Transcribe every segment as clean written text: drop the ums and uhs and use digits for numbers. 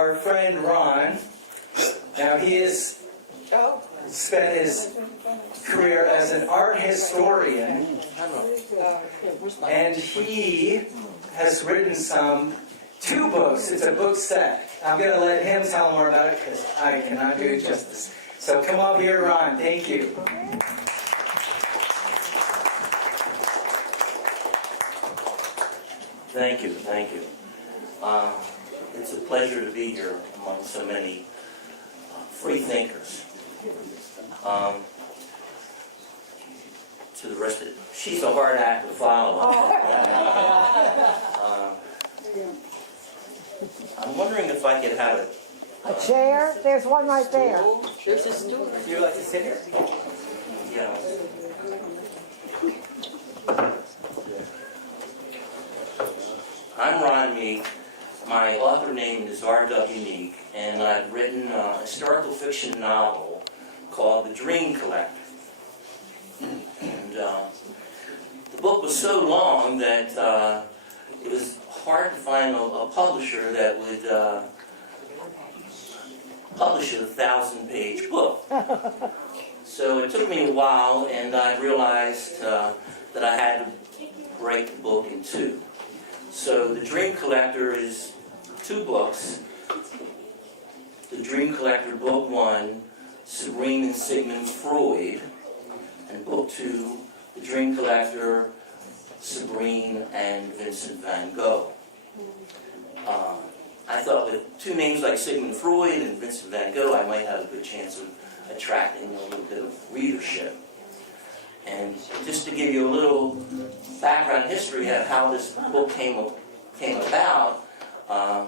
our friend Ron. Now he has spent his career as an art historian, and he has written two books. It's a book set. I'm going to let him tell more about it because I cannot do it justice. So come up here, Ron. Thank you. Thank you, thank you. It's a pleasure to be here among so many freethinkers. To the rest of it, she's a hard act to follow. I'm wondering if I could have A chair? There's one right there. There's a stool. Would you like to sit here? Yeah. I'm Ron Meek. My author name is R.W. Meek, and I've written a historical fiction novel called The Dream Collector. And the book was so long that it was hard to find a publisher that would publish a 1,000-page book. So it took me a while, and I realized that I had to break the book in two. So The Dream Collector is two books. The Dream Collector, Book 1, Sabrine and Sigmund Freud, and Book 2, The Dream Collector, Sabrine and Vincent van Gogh. I thought with two names like Sigmund Freud and Vincent van Gogh, I might have a good chance of attracting a little bit of readership. And just to give you a little background history of how this book came about, I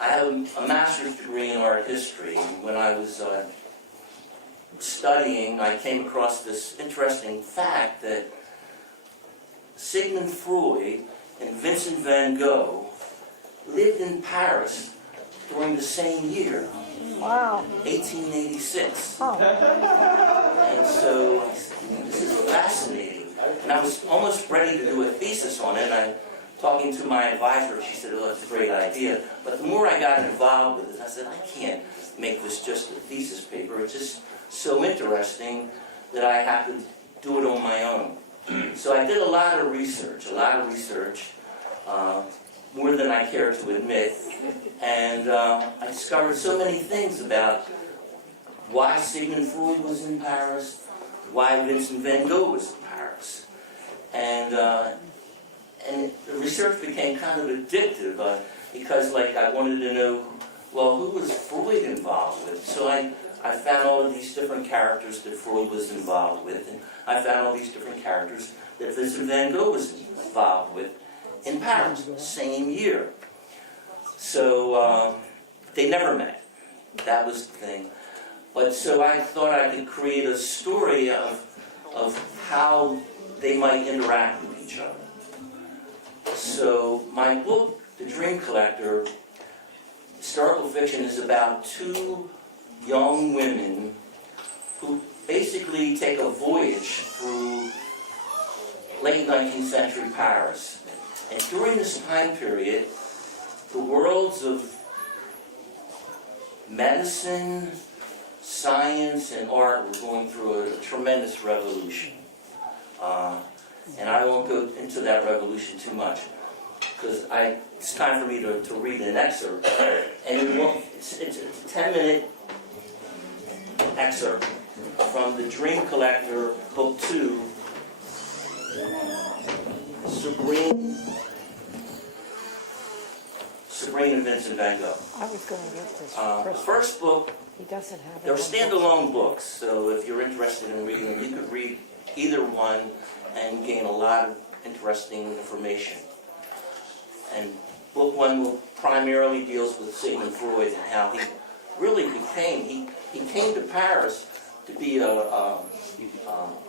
have a master's degree in art history. And when I was studying, I came across this interesting fact that Sigmund Freud and Vincent van Gogh lived in Paris during the same year. Wow. 1886. Oh. And so this is fascinating. And I was almost ready to do a thesis on it. And I, talking to my advisor, she said, "Oh, that's a great idea." But the more I got involved with it, I said, I can't make this just a thesis paper. It's just so interesting that I have to do it on my own. So I did a lot of research, more than I care to admit. And I discovered so many things about why Sigmund Freud was in Paris, why Vincent van Gogh was in Paris. And the research became kind of addictive because I wanted to know, well, who was Freud involved with? So I found all of these different characters that Freud was involved with, and I found all these different characters that Vincent van Gogh was involved with in Paris, same year. So they never met. That was the thing. But so I thought I could create a story of how they might interact with each other. So my book, The Dream Collector, historical fiction, is about two young women who basically take a voyage through late 19th century Paris. And during this time period, the worlds of medicine, science, and art were going through a tremendous revolution. And I won't go into that revolution too much, because it's time for me to read an excerpt. And it's a 10-minute excerpt from The Dream Collector, Book 2, Sabrine and Vincent van Gogh. I was going to get this. The first book, He doesn't have it. they're standalone books, so if you're interested in reading them, you could read either one and gain a lot of interesting information. And book 1 will primarily deals with Sigmund Freud and how he really became, he came to Paris to be a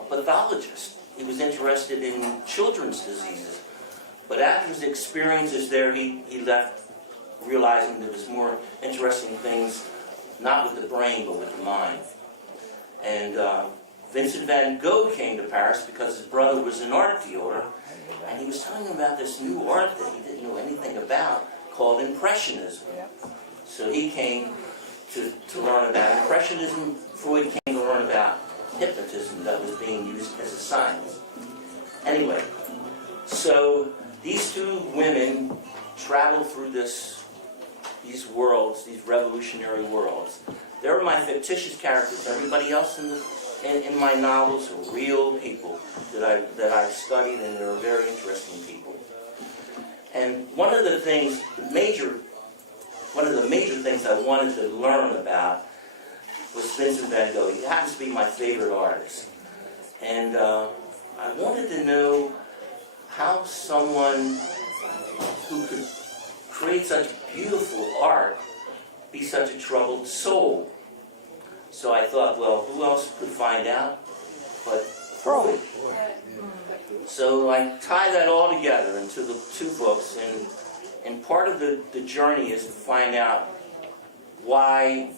pathologist. He was interested in children's diseases. But after his experiences there, he left realizing there was more interesting things, not with the brain, but with the mind. And Vincent van Gogh came to Paris because his brother was an art dealer, And he was telling him about this new art that he didn't know anything about called Impressionism. So he came to learn about Impressionism. Freud came to learn about hypnotism that was being used as a science. Anyway, so these two women travel through these worlds, these revolutionary worlds. They're my fictitious characters. Everybody else in my novels are real people that I've studied, and they're very interesting people. And one of the major things I wanted to learn about was Vincent van Gogh. He happens to be my favorite artist. And I wanted to know how someone who could create such beautiful art be such a troubled soul. So I thought, well, who else could find out but Freud? So I tie that all together into the two books, and part of the journey is to find out why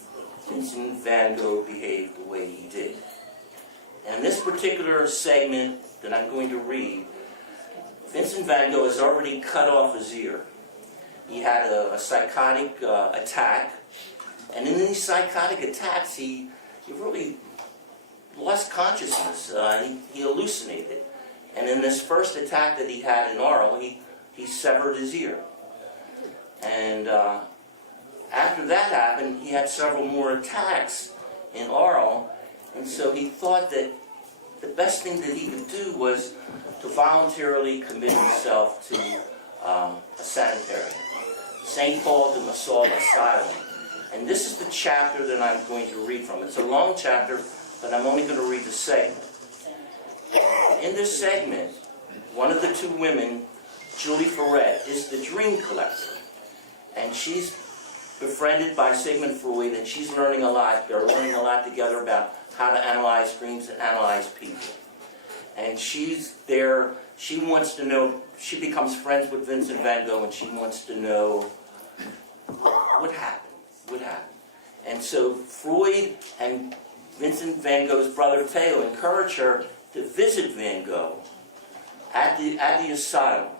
Vincent van Gogh behaved the way he did. And this particular segment that I'm going to read, Vincent van Gogh has already cut off his ear. He had a psychotic attack, and in these psychotic attacks, he really lost consciousness. He hallucinated. And in this first attack that he had in Arles, he severed his ear. And after that happened, he had several more attacks in Arles, and so he thought that the best thing that he could do was to voluntarily commit himself to a sanitarium, St. Paul de Massol Asylum. And this is the chapter that I'm going to read from. It's a long chapter, but I'm only going to read the segment. In this segment, one of the two women, Julie Forette, is the dream collector. And she's befriended by Sigmund Freud, and she's learning a lot. They're learning a lot together about how to analyze dreams and analyze people. And she's there, she wants to know, she becomes friends with Vincent van Gogh, and she wants to know what happened. And so Freud and Vincent van Gogh's brother Theo encourage her to visit Van Gogh at the asylum.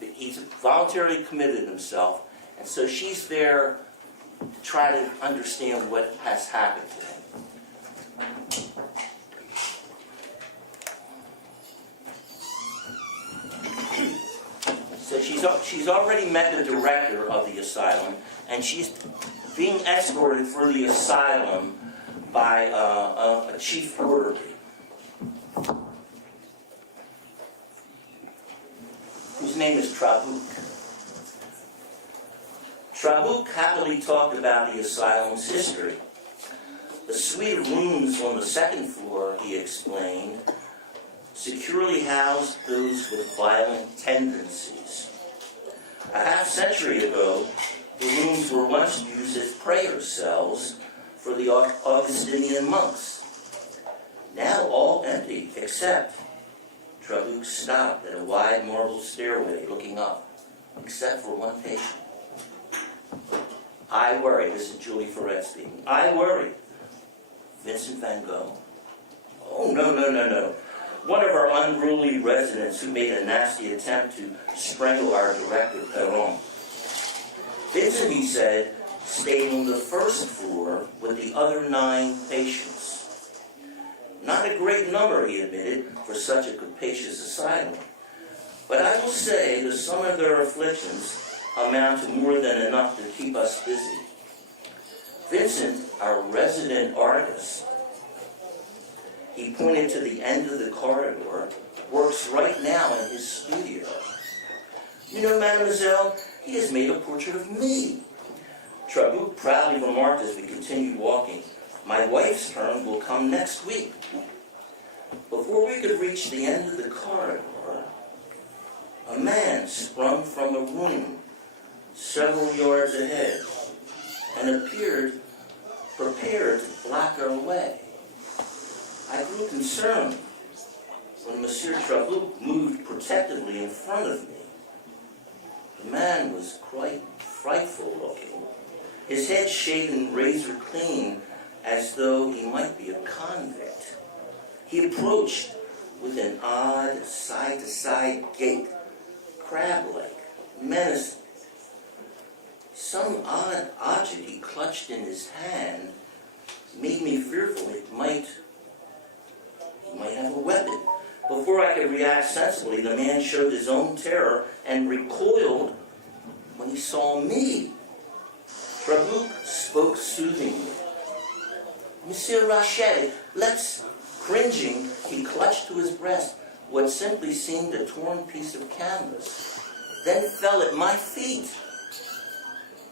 He's voluntarily committed himself, and so she's there to try to understand what has happened to him. So she's already met the director of the asylum, and she's being escorted through the asylum by a chief orderly. Whose name is Trabuc. Trabuc happily talked about the asylum's history. The suite of rooms on the second floor, he explained, securely housed those with violent tendencies. A half-century ago, the rooms were once used as prayer cells for the Augustinian monks. Now all empty, except Trabuc stopped at a wide marble stairway looking up, except for one patient. I worry, this is Julie Forette speaking, I worry. Vincent van Gogh? Oh, no. One of our unruly residents who made a nasty attempt to strangle our director, Perron. Vincent, he said, stayed on the first floor with the other 9 patients. Not a great number, he admitted, for such a capacious asylum. But I will say that some of their afflictions amount to more than enough to keep us busy. Vincent, our resident artist, he pointed to the end of the corridor, works right now in his studio. You know, mademoiselle, he has made a portrait of me. Trabuc proudly remarked as we continued walking, my wife's turn will come next week. Before we could reach the end of the corridor, a man sprung from a room several yards ahead and appeared prepared to block our way. I grew concerned when Monsieur Trabuc moved protectively in front of me. The man was quite frightful looking, his head shaven razor clean as though he might be a convict. He approached with an odd side-to-side gait, crab-like, menacing. Some odd object he clutched in his hand made me fearful he might have a weapon. Before I could react sensibly, the man showed his own terror and recoiled when he saw me. Trabuc spoke soothingly. Monsieur Rachet, let's... Cringing, he clutched to his breast what simply seemed a torn piece of canvas, then fell at my feet.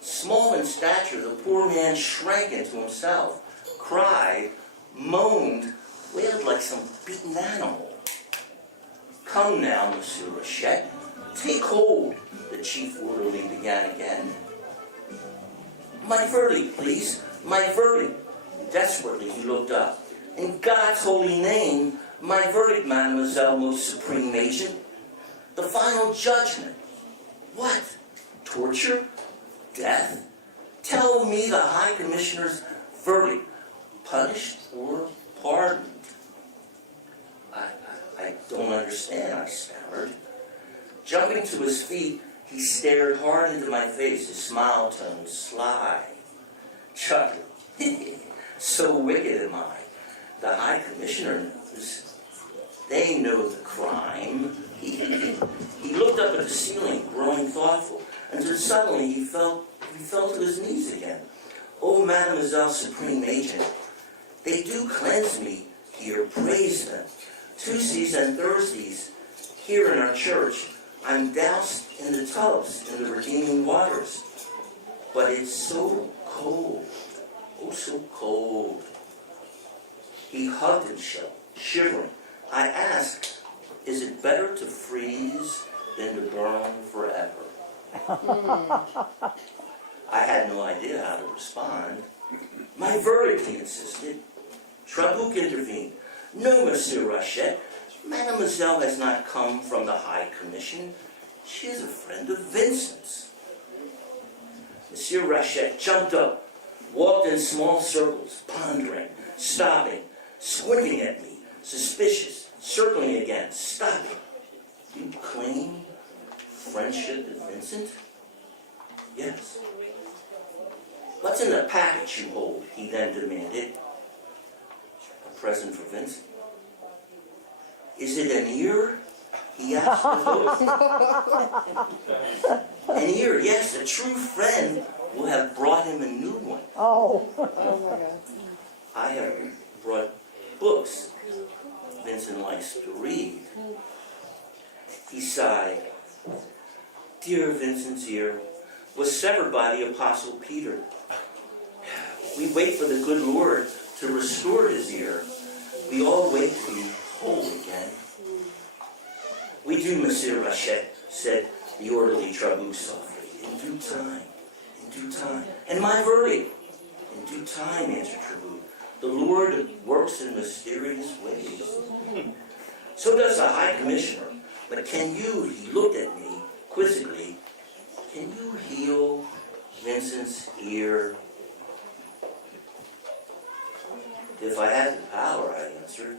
Small in stature, the poor man shrank into himself, cried, moaned, wailed like some beaten animal. Come now, Monsieur Rachet, take hold, the chief orderly began again. My verdict, please, my verdict. Desperately he looked up. In God's holy name, my verdict, Mademoiselle, most supreme agent. The final judgment. What? Torture? Death? Tell me the High Commissioner's verdict. Punished or pardoned? I don't understand, I stammered. Jumping to his feet, he stared hard into my face, his smile turned sly. Chuckling. So wicked am I. The High Commissioner knows. They know the crime. He looked up at the ceiling, growing thoughtful, until suddenly he fell to his knees again. Oh, Mademoiselle Supreme Agent, they do cleanse me here, praise them. Tuesdays and Thursdays, here in our church, I'm doused in the tubs, in the redeeming waters. But it's so cold, oh, so cold. He hugged himself, shivering. I asked, is it better to freeze than to burn forever? I had no idea how to respond. My verdict, he insisted. Trabuc intervened. No, Monsieur Rachet, Mademoiselle has not come from the High Commission. She is a friend of Vincent's. Monsieur Rachet jumped up, walked in small circles, pondering, stopping, squinting at me, suspicious, circling again, stopping. You claim friendship with Vincent? Yes. What's in the package you hold? He then demanded. A present for Vincent. Is it an ear? He asked with hope. An ear, yes, a true friend will have brought him a new one. Oh. I have brought books Vincent likes to read. He sighed. Dear Vincent's ear was severed by the Apostle Peter. We wait for the good Lord to restore his ear. We all wait to be whole again. We do, Monsieur Rachet, said the orderly Trabuc softly. In due time, in due time. And my verdict? In due time, answered Trabuc. The Lord works in mysterious ways. So does the High Commissioner. But can you, he looked at me quizzically, can you heal Vincent's ear? If I had the power, I answered,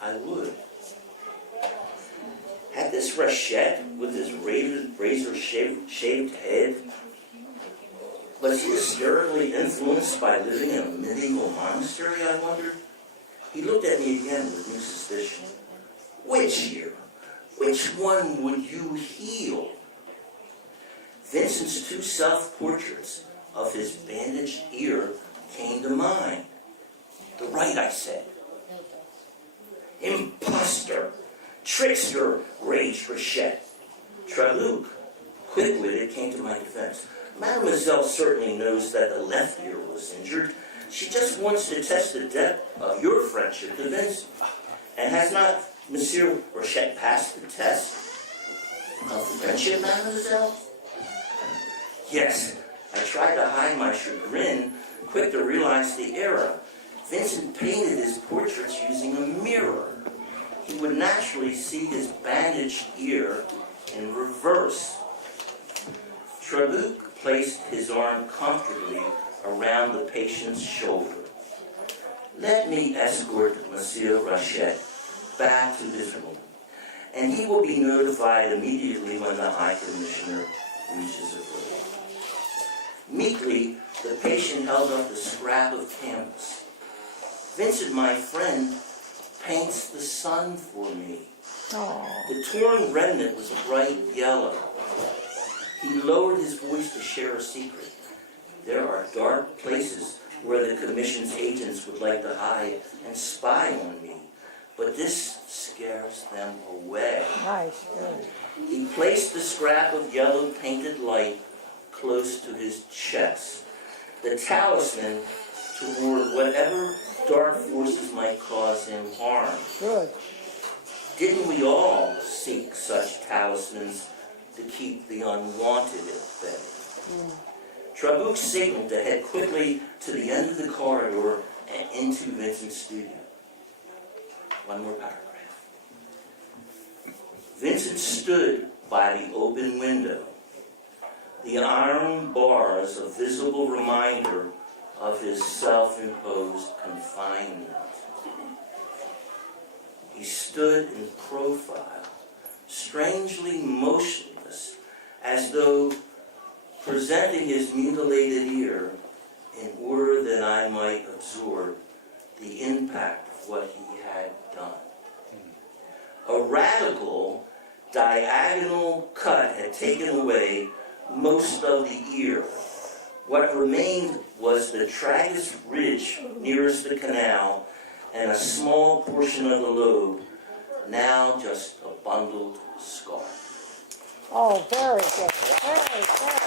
I would. Had this Rachet, with his razor-shaved head, was he hysterically influenced by living in a medieval monastery, I wondered? He looked at me again with new suspicion. Which ear? Which one would you heal? Vincent's two self-portraits of his bandaged ear came to mind. The right, I said. Imposter! Trickster! Raged Rachet. Trabuc, quick-witted, came to my defense. Mademoiselle certainly knows that the left ear was injured. She just wants to test the depth of your friendship to Vincent. And has not Monsieur Rachet passed the test of friendship, Mademoiselle? Yes, I tried to hide my chagrin, quick to realize the error. Vincent painted his portraits using a mirror. He would naturally see his bandaged ear in reverse. Trabuc placed his arm comfortably around the patient's shoulder. Let me escort Monsieur Rachet back to his room, and he will be notified immediately when the High Commissioner reaches a room. Meekly, the patient held up the scrap of canvas. Vincent, my friend, paints the sun for me. Oh, The torn remnant was bright yellow. He lowered his voice to share a secret. There are dark places where the Commission's agents would like to hide and spy on me, but this scares them away. nice, good. He placed the scrap of yellow painted light close to his chest, the talisman toward whatever dark forces might cause him harm. Good. Didn't we all seek such talismans to keep the unwanted at bay? Trabuc signaled to head quickly to the end of the corridor and into Vincent's studio. One more paragraph. Vincent stood by the open window. The iron bars a visible reminder of his self-imposed confinement. He stood in profile, strangely motionless, as though presenting his mutilated ear in order that I might absorb the impact of what he had done. A radical diagonal cut had taken away most of the ear. What remained was the tragus ridge nearest the canal and a small portion of the lobe, now just a bundled scar. Oh, very good. Very, very